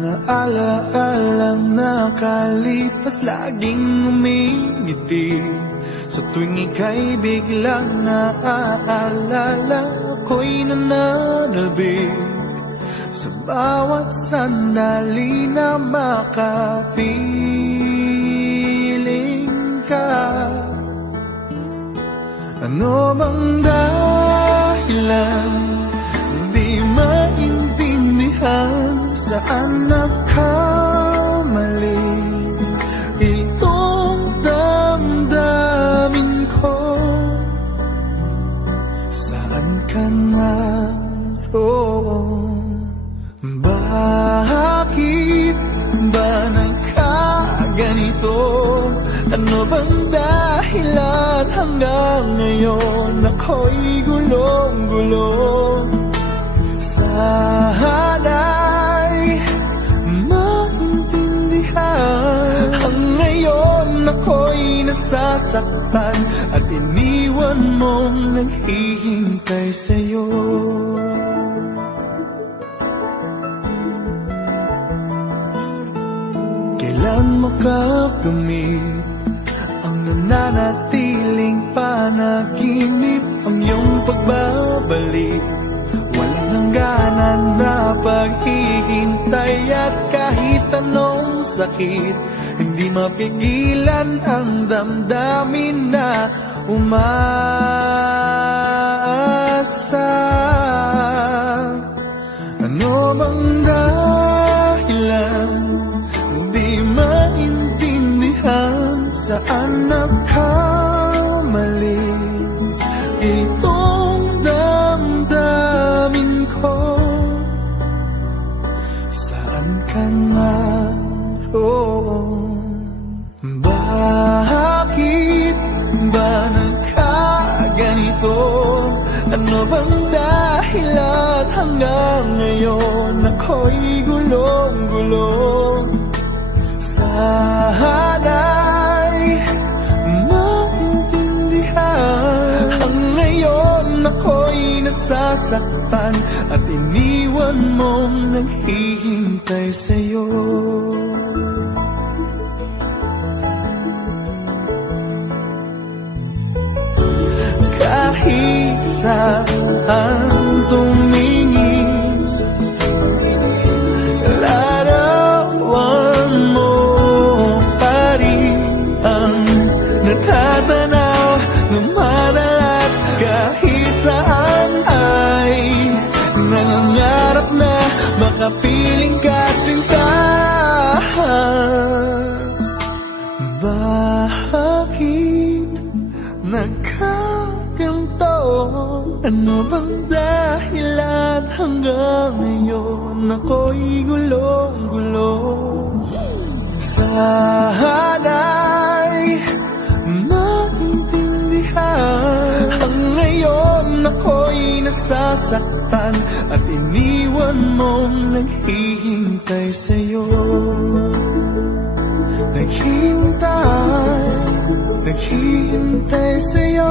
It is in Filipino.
Mga alaalang nakalipas, laging umingiti. Sa tuwing ika'y biglang naaalala, ako'y nananabik. Sa bawat sandali na makapiling ka. Ano bang dahilan di maintindihan? Saan nagkamali itong damdamin ko? Saan ka naroon? Bakit ba nagkaganito? Ano bang dahilan hanggang ngayon ako'y gulong-gulong? Sana'y maintindihan. Ang ngayon ako'y nasasaktan at iniwan mong naghihintay sa'yo. Kailan makakamit ang nananatiling panaginip? Ang iyong pagbabalik, walang hangganan na paghihintay. At kahit anong sakit, hindi mapigilan ang damdamin na umaasa. Ano bang dahilan di maintindihan? Saan nagkamali itong damdamin ko? Saan ka naroon? Bakit ba nagkaganito? Ano bang dahilan hanggang ngayon ako'y gulong-gulong? Sana'y maintindihan. Ang ngayon ako'y nasasaktan at iniwan mong naghihintay sa'yo. Kahit saan tumingin, larawan mo pa rin ang natatanaw ng madalas. Kahit saan ay nangangarap na makapiling ka, sinta. Bakit nagkaganto? Ano bang dahilan hanggang ngayon ako'y gulong-gulong? Sana'y maintindihan. Ang ngayon ako'y nasasaktan at iniwan mong naghihintay sa'yo. Naghihintay sa'yo.